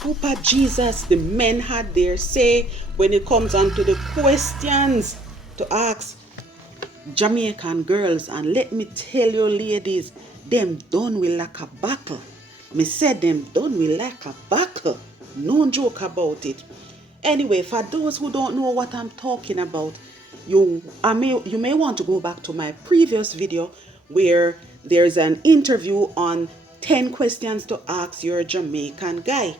Papa Jesus, the men had their say when it comes on to the questions to ask Jamaican girls. And let me tell you, ladies, them done will like a buckle. Me said them done will like a buckle. No joke about it. Anyway, for those who don't know what I'm talking about, you may want to go back to my previous video where there's an interview on 10 questions to ask your Jamaican guy.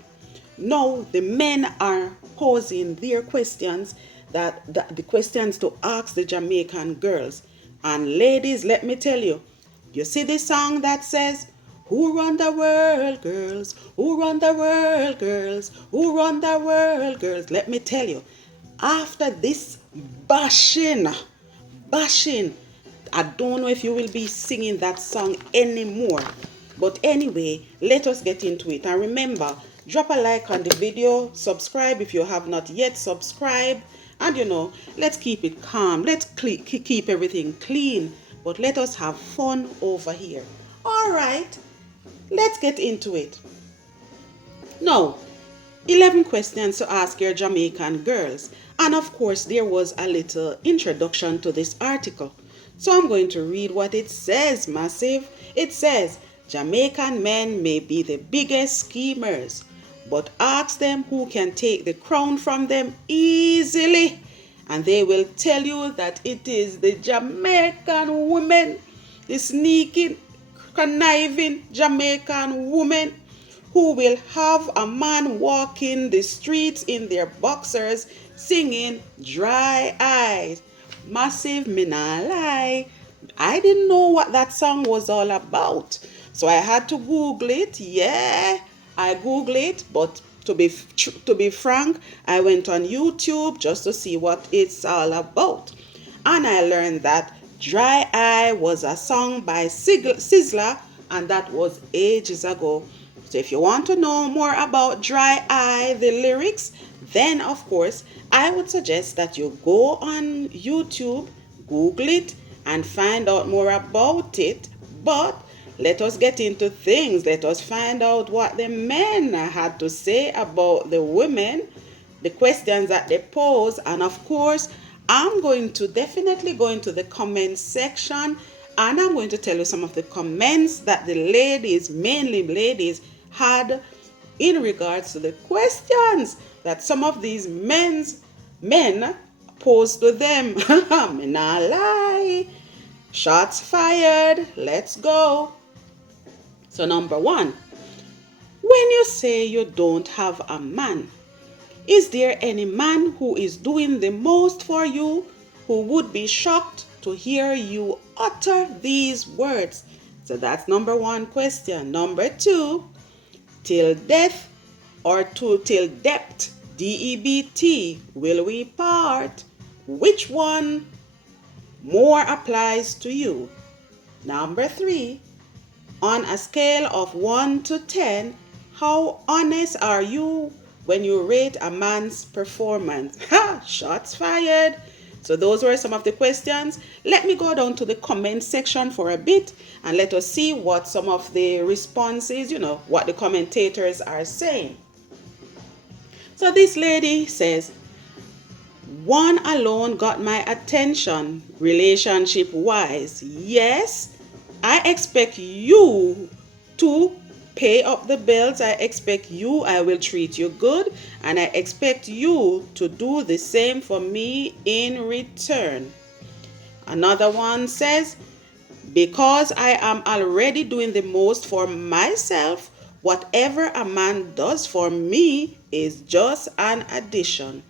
Now the men are posing their questions, that the questions to ask the Jamaican girls. And ladies, let me tell you, you see this song that says, who run the world, girls? Who run the world, girls? Who run the world, girls? Let me tell you, after this bashing, I don't know if you will be singing that song anymore. But anyway, let us get into it. And remember, drop a like on the video, subscribe if you have not yet subscribed. And let's keep it calm. Let's keep everything clean. But let us have fun over here. All right, let's get into it. Now, 11 questions to ask your Jamaican girls. And of course, there was a little introduction to this article. So I'm going to read what it says, massive. It says, Jamaican men may be the biggest schemers, but ask them who can take the crown from them easily. And they will tell you that it is the Jamaican women, the sneaking, conniving Jamaican women who will have a man walking the streets in their boxers singing Dry Eyes. Massive, me nah lie. I didn't know what that song was all about. So I had to Google it. Yeah, I Googled it, but to be frank, I went on YouTube just to see what it's all about. And I learned that Dry Eye was a song by Sizzler, and that was ages ago. So if you want to know more about Dry Eye, the lyrics, then of course I would suggest that you go on YouTube, Google it, and find out more about it. But let us get into things. Let us find out what the men had to say about the women, the questions that they pose, and of course I'm going to definitely go into the comment section, and I'm going to tell you some of the comments that the ladies, mainly ladies, had in regards to the questions that some of these men posed to them. Me nah lie. Shots fired. Let's go. So number 1, when you say you don't have a man, is there any man who is doing the most for you who would be shocked to hear you utter these words? So that's number 1 question. Number 2, till death or till depth, DEBT, will we part? Which one more applies to you? Number 3, on a scale of 1 to 10, how honest are you when you rate a man's performance? Ha! Shots fired. So those were some of the questions. Let me go down to the comment section for a bit and let us see what some of the responses, what the commentators are saying. So this lady says, one alone got my attention relationship wise. Yes, I expect you to pay up the bills. I expect you, I will treat you good, and I expect you to do the same for me in return. Another one says, because I am already doing the most for myself, whatever a man does for me is just an addition.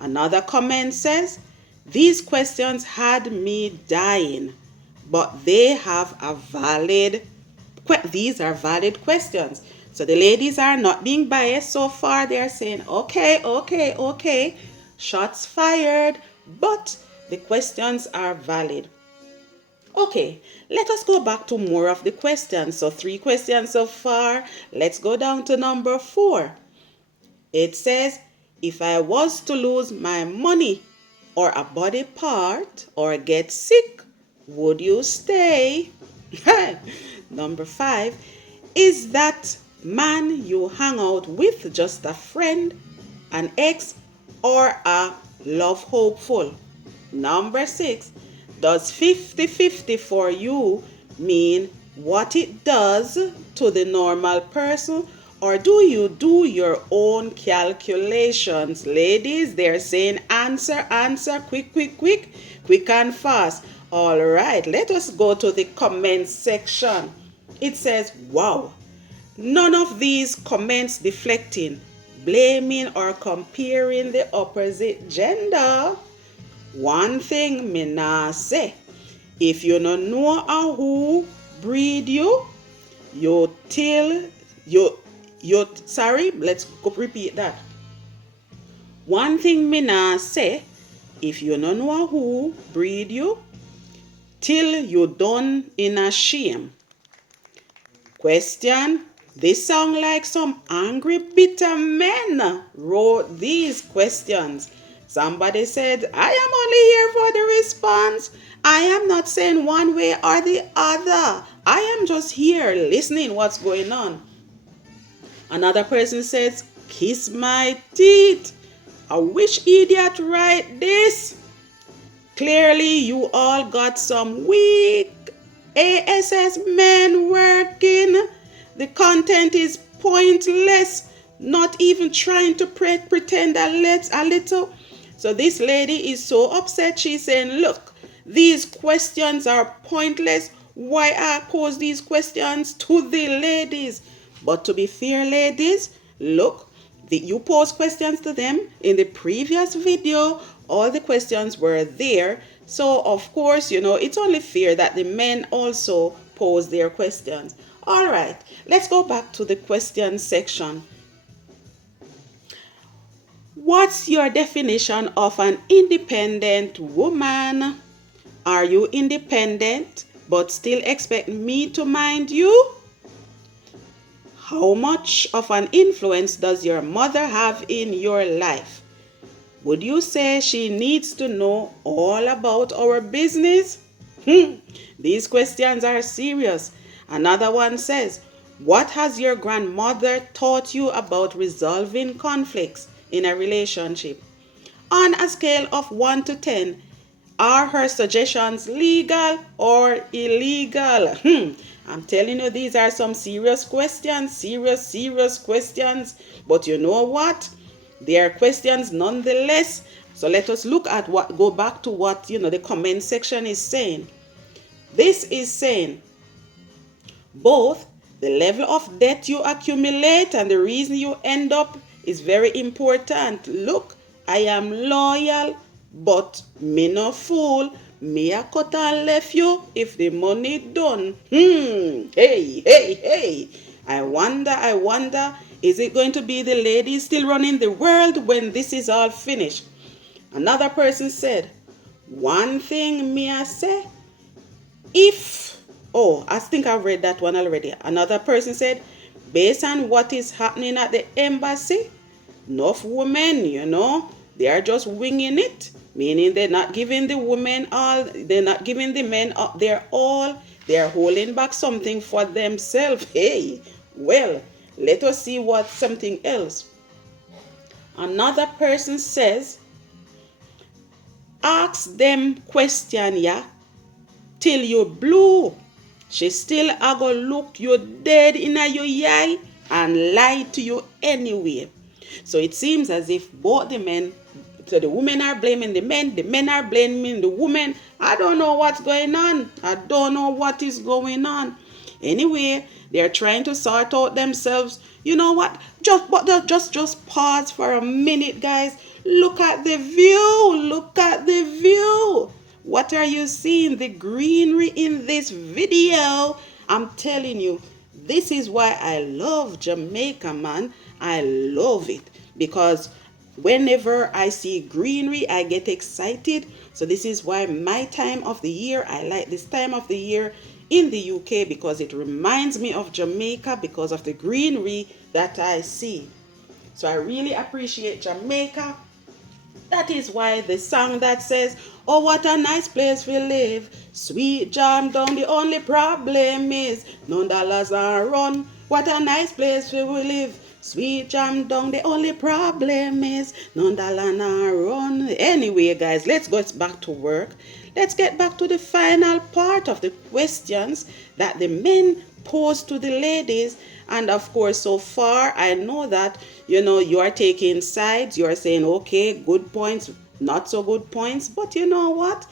Another comment says, these questions had me dying, but these are valid questions. So the ladies are not being biased so far. They are saying, okay, shots fired, but the questions are valid. Okay, let us go back to more of the questions. So 3 questions so far. Let's go down to number 4. It says, if I was to lose my money or a body part or get sick, would you stay? Number 5, is that Man you hang out with, just a friend, an ex, or a love hopeful? Number 6, does 50-50 for you mean what it does to the normal person, or do you do your own calculations? Ladies, they're saying answer, answer, quick, quick, quick, quick and fast. All right, let us go to the comment section. It says, wow, none of these comments deflecting, blaming, or comparing the opposite gender. One thing me nah say, if you no know a who breed you, you till you sorry, let's go repeat that. One thing me nah say, if you no know a who breed you, till you done in a shame. Question, this sound like some angry bitter men wrote these questions. Somebody said, I am only here for the response. I am not saying one way or the other. I am just here listening what's going on. Another person says, kiss my teeth. I wish idiot write this. Clearly you all got some weak ASS men working. The content is pointless, not even trying to pretend a little. So this lady is so upset. She's saying, look, these questions are pointless. Why I pose these questions to the ladies? But to be fair, ladies, look, you pose questions to them in the previous video. All the questions were there. So, of course, it's only fair that the men also pose their questions. All right, let's go back to the question section. What's your definition of an independent woman? Are you independent but still expect me to mind you? How much of an influence does your mother have in your life? Would you say she needs to know all about our business? These questions are serious. Another one says, what has your grandmother taught you about resolving conflicts in a relationship? On a scale of 1 to 10, are her suggestions legal or illegal? I'm telling you, these are some serious questions, serious questions. But you know what? They are questions nonetheless. So let us go back to what, the comment section is saying. This is saying both the level of debt you accumulate and the reason you end up is very important. Look, I am loyal, but me no fool. Me a cut and left you if the money done. Hey. I wonder, is it going to be the ladies still running the world when this is all finished? Another person said, one thing me I say, I think I've read that one already. Another person said, based on what is happening at the embassy, enough women, they are just winging it, meaning they're not giving the women all, they're not giving the men up their all, they're holding back something for themselves. Hey, well, let us see what something else. Another person says, ask them question, yeah, till you blue. She still a go look you dead in your eye and lie to you anyway. So it seems as if both the women are blaming the men are blaming the women. I don't know what's going on. I don't know what is going on. Anyway, they're trying to sort out themselves. You know what? Just pause for a minute, guys. Look at the view. Look at the view. What are you seeing? The greenery in this video. I'm telling you, this is why I love Jamaica, man. I love it because whenever I see greenery, I get excited. So this is why my time of the year, I like this time of the year in the UK because it reminds me of Jamaica because of the greenery that I see. So I really appreciate Jamaica. That is why the song that says, oh, what a nice place we live. Sweet jam down, the only problem is no dollars are run. What a nice place we will live. Sweet jam down. The only problem is none dollar nor run. Anyway, guys, let's go back to work. Let's get back to the final part of the questions that the men pose to the ladies. And of course, so far, I know that, you are taking sides. You are saying, okay, good points, not so good points. But you know what?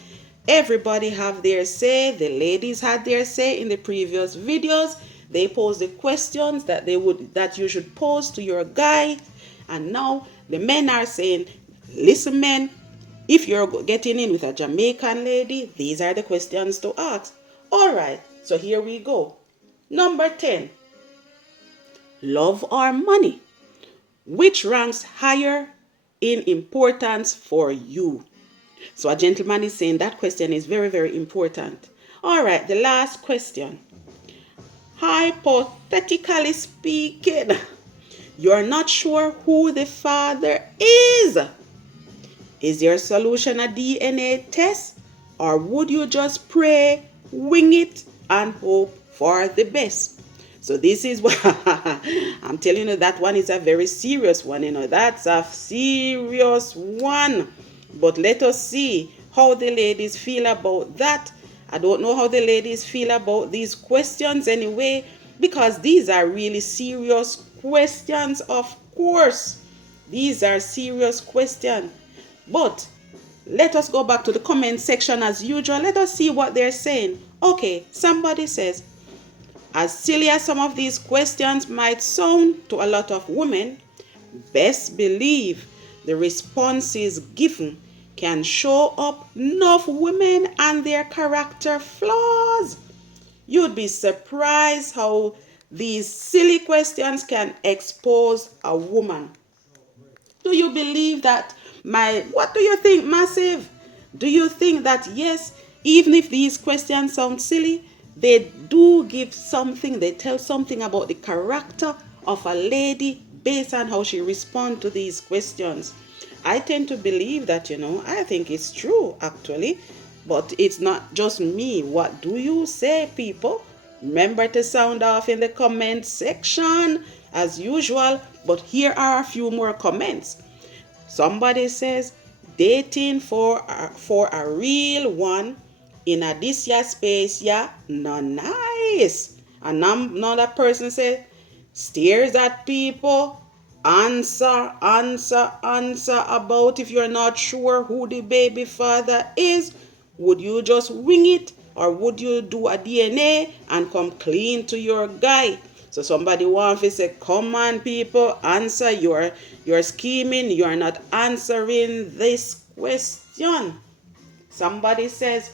Everybody have their say. The ladies had their say in the previous videos. They posed the questions that you should pose to your guy. And now the men are saying, listen, men, if you're getting in with a Jamaican lady, these are the questions to ask. All right, so here we go. Number 10. Love or money? Which ranks higher in importance for you? So a gentleman is saying that question is very, very important. All right, the last question. Hypothetically speaking, you're not sure who the father is. Is your solution a DNA test? Or would you just pray, wing it, and hope for the best? So this is what I'm telling you, that one is a very serious one. That's a serious one. But let us see how the ladies feel about that. I don't know how the ladies feel about these questions anyway, because these are really serious questions, of course. These are serious questions. But let us go back to the comment section as usual. Let us see what they're saying. Okay, somebody says, as silly as some of these questions might sound to a lot of women, best believe the responses given can show up enough women and their character flaws. You'd be surprised how these silly questions can expose a woman. Do you believe that? What do you think, Massive? Do you think that, yes, even if these questions sound silly, they do give something, they tell something about the character of a lady based on how she responds to these questions? I tend to believe that, I think it's true, actually. But it's not just me. What do you say, people? Remember to sound off in the comment section, as usual. But here are a few more comments. Somebody says, dating for a real one in a this year space, yeah, not nice. And another person said, stares at people, answer about if you're not sure who the baby father is. Would you just wing it, or would you do a DNA and come clean to your guy? So somebody wants to say, come on, people, answer. You're scheming. You're not answering this question. Somebody says,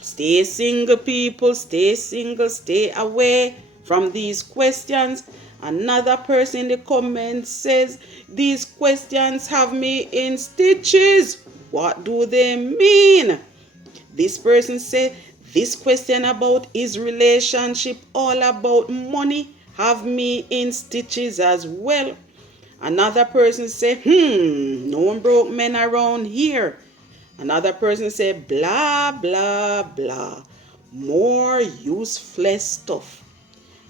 stay single, people. Stay single. Stay away from these questions. Another person in the comments says, these questions have me in stitches. What do they mean? This person said, this question about his relationship, all about money, have me in stitches as well. Another person said, no broke men around here. Another person said, blah, blah, blah. More useless stuff.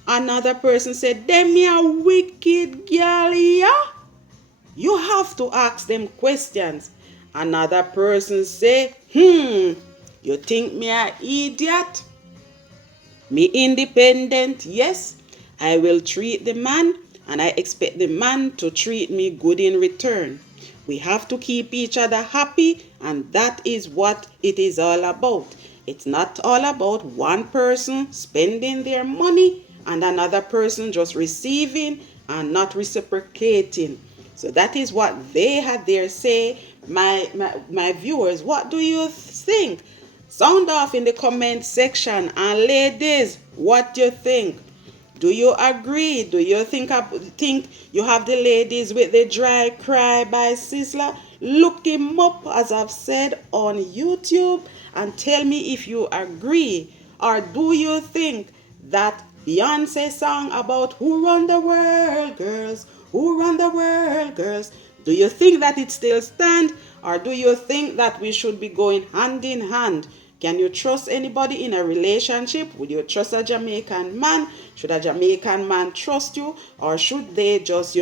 Another person said, them ya wicked girl, yeah? You have to ask them questions. Another person say, you think me a idiot? Me independent, yes. I will treat the man, and I expect the man to treat me good in return. We have to keep each other happy, and that is what it is all about. It's not all about one person spending their money and another person just receiving and not reciprocating. So that is what they had there say. My viewers, what do you think? Sound off in the comment section. And ladies, what do you think? Do you agree? Do you think you have the ladies with the dry cry by Sizzla? Look him up, as I've said, on YouTube, and tell me if you agree. Or do you think that Beyonce song about who run the world, girls, who run the world, girls, do you think that it still stands? Or do you think that we should be going hand in hand, Can you trust anybody in a relationship? Would you trust a Jamaican man? Should a Jamaican man trust you? Or should they just,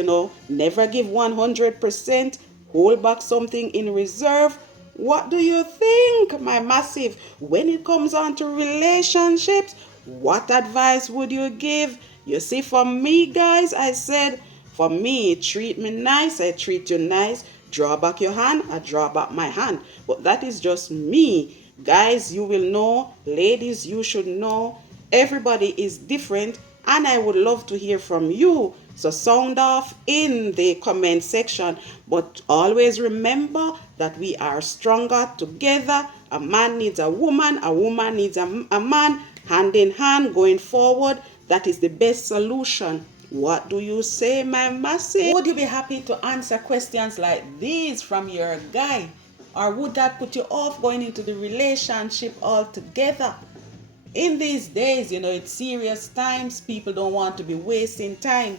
never give 100%, hold back something in reserve? What do you think, my massive? When it comes on to relationships, what advice would you give? You see, for me, guys, I said, for me, treat me nice, I treat you nice. Draw back your hand, I draw back my hand. But that is just me. Guys, you will know. Ladies, you should know. Everybody is different, and I would love to hear from you. So sound off in the comment section. But always remember that we are stronger together. A man needs a woman needs a man. Hand in hand going forward. That is the best solution. What do you say, my massive? Would you be happy to answer questions like these from your guy? Or would that put you off going into the relationship altogether? In these days, it's serious times. People don't want to be wasting time.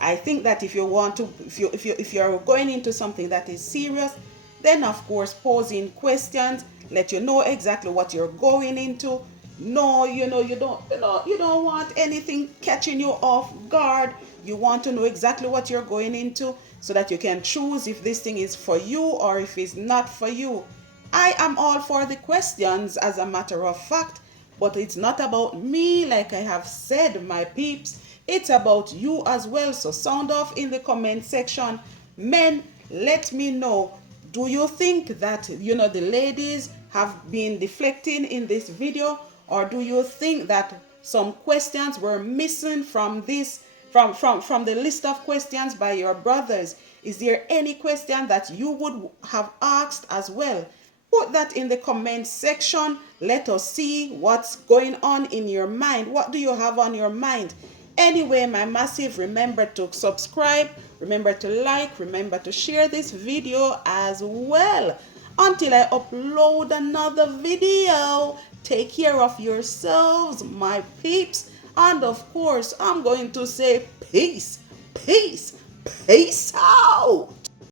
I think that if you want to, if you're going into something that is serious, then of course posing questions, let you know exactly what you're going into. No, you don't want anything catching you off guard. You want to know exactly what you're going into so that you can choose if this thing is for you or if it's not for you. I am all for the questions, as a matter of fact, but it's not about me, like I have said, my peeps. It's about you as well. So sound off in the comment section. Men, let me know. Do you think that, the ladies have been deflecting in this video? Or do you think that some questions were missing from this, from the list of questions by your brothers? Is there any question that you would have asked as well? Put that in the comment section. Let us see what's going on in your mind. What do you have on your mind? Anyway, my massive, remember to subscribe, remember to like, remember to share this video as well. Until I upload another video, take care of yourselves, my peeps. And of course, I'm going to say peace, peace, peace out.